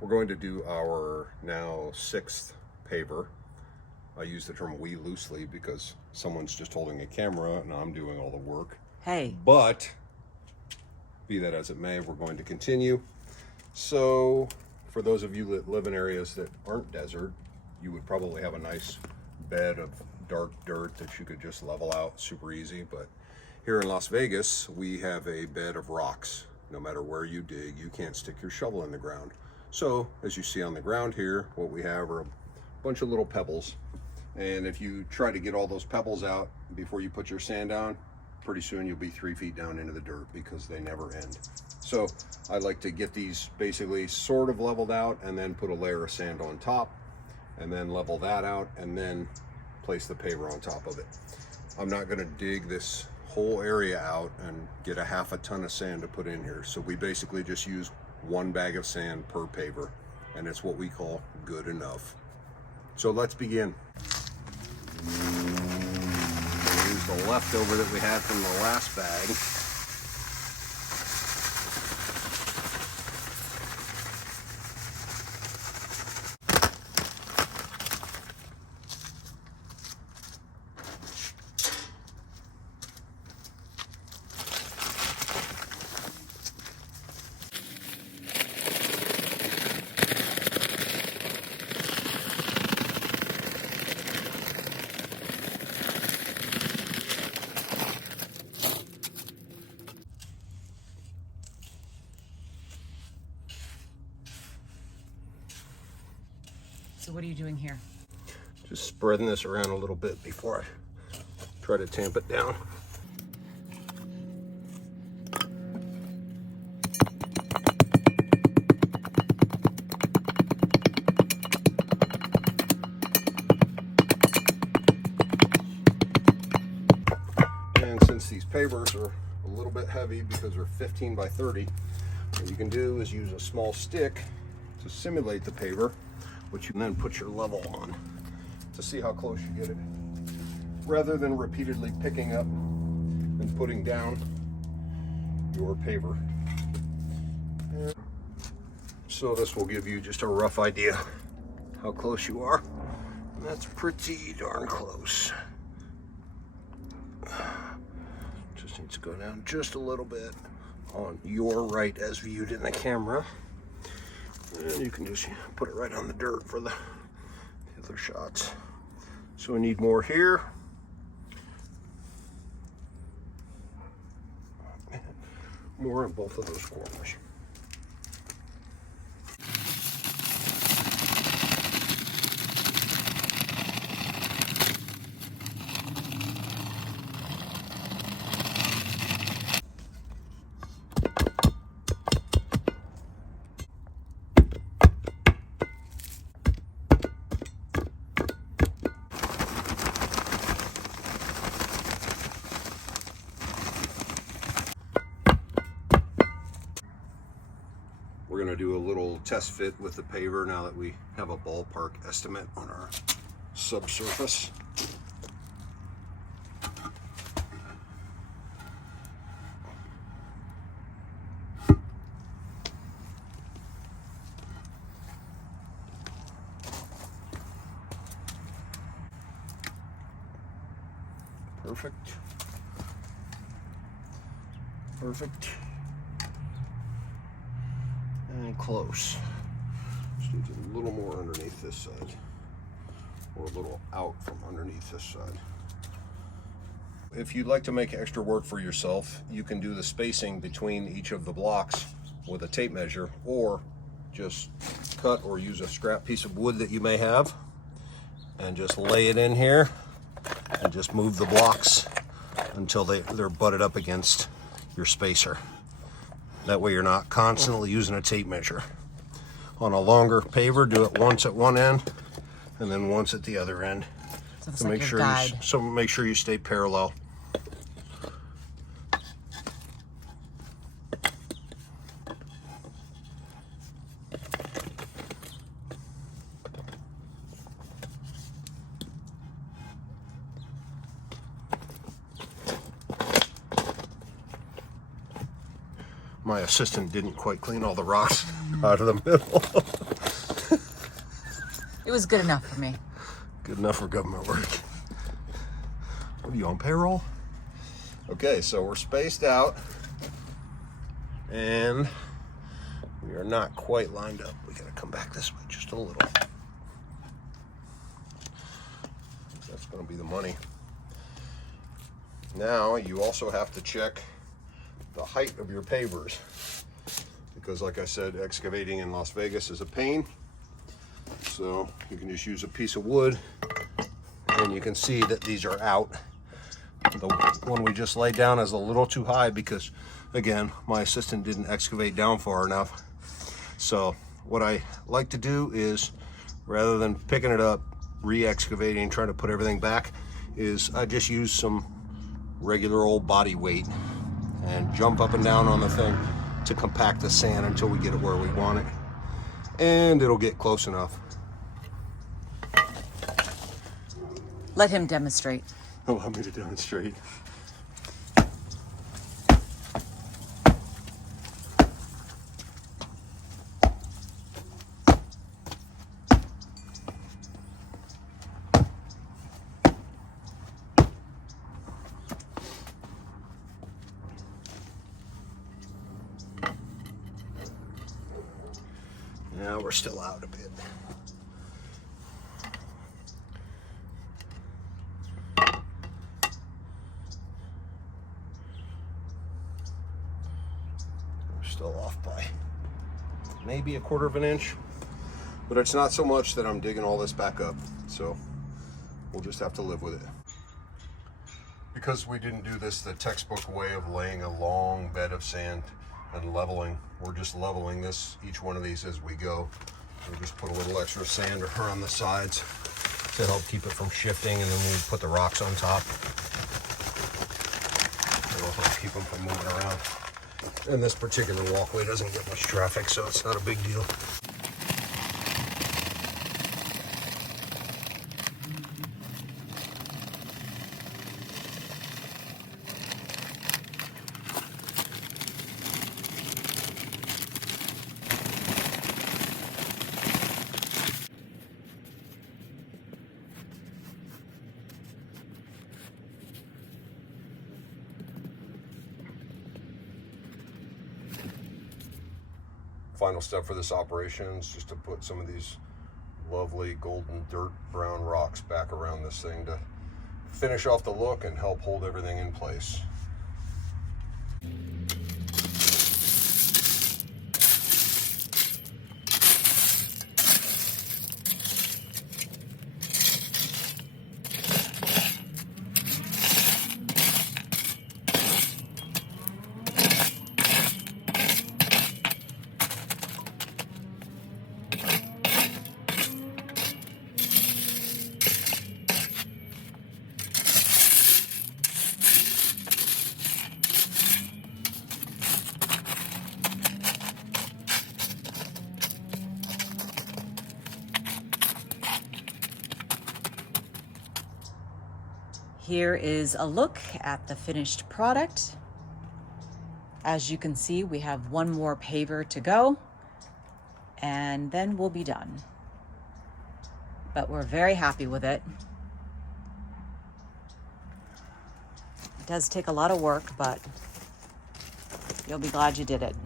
We're going to do our now 6th paver. I use the term we loosely because someone's just holding a camera and I'm doing all the work. Hey. But be that as it may, we're going to continue. So for those of you that live in areas that aren't desert, you would probably have a nice bed of dark dirt that you could just level out super easy. But here in Las Vegas, we have a bed of rocks. No matter where you dig, you can't stick your shovel in the ground. So as you see on the ground here, what we have are a bunch of little pebbles. And if you try to get all those pebbles out before you put your sand down, pretty soon you'll be 3 feet down into the dirt because they never end. So I like to get these basically sort of leveled out and then put a layer of sand on top and then level that out and then place the paver on top of it. I'm not gonna dig this whole area out and get a half a ton of sand to put in here. So we basically just use 1 bag of sand per paver, and it's what we call good enough. So let's begin. Use the leftover that we had from the last bag. So what are you doing here? Just spreading this around a little bit before I try to tamp it down. And since these pavers are a little bit heavy because they're 15 by 30, what you can do is use a small stick to simulate the paver, which you can then put your level on to see how close you get it, rather than repeatedly picking up and putting down your paver. And so this will give you just a rough idea how close you are. And that's pretty darn close. Just needs to go down just a little bit on your right as viewed in the camera. And you can just put it right on the dirt for the other shots. So we need more here. More in both of those corners. We're going to do a little test fit with the paver now that we have a ballpark estimate on our subsurface. Perfect. Perfect. And close. Just need a little more underneath this side, or a little out from underneath this side. If you'd like to make extra work for yourself, you can do the spacing between each of the blocks with a tape measure, or just cut or use a scrap piece of wood that you may have and just lay it in here and just move the blocks until they're butted up against your spacer. That way you're not constantly using a tape measure. On a longer paver, do it once at one end and then once at the other end. So it's like your guide. Make sure you stay parallel. my assistant didn't quite clean all the rocks out of the middle. It was good enough for me. Good enough for government work. Are you on payroll? Okay, so we're spaced out and we are not quite lined up. We gotta come back this way just a little. That's gonna be the money. Now you also have to check the height of your pavers, because like I said, excavating in Las Vegas is a pain. So you can just use a piece of wood and you can see that these are out. The one we just laid down is a little too high because, again, my assistant didn't excavate down far enough. So what I like to do is, rather than picking it up, re-excavating, trying to put everything back, is I just use some regular old body weight and jump up and down on the thing to compact the sand until we get it where we want it. And it'll get close enough. Let him demonstrate. Allow me to demonstrate. Now we're still out a bit. Still off by maybe a quarter of an inch, but it's not so much that I'm digging all this back up, so we'll just have to live with it. Because we didn't do this the textbook way of laying a long bed of sand and leveling, we're just leveling this, each one of these as we go. We'll just put a little extra sand around the sides to help keep it from shifting, and then we put the rocks on top. It'll help keep them from moving around. And this particular walkway doesn't get much traffic, so it's not a big deal. Final step for this operation is just to put some of these lovely golden dirt brown rocks back around this thing to finish off the look and help hold everything in place. Here is a look at the finished product. As you can see, we have one more paver to go, and then we'll be done. But we're very happy with it. It does take a lot of work, but you'll be glad you did it.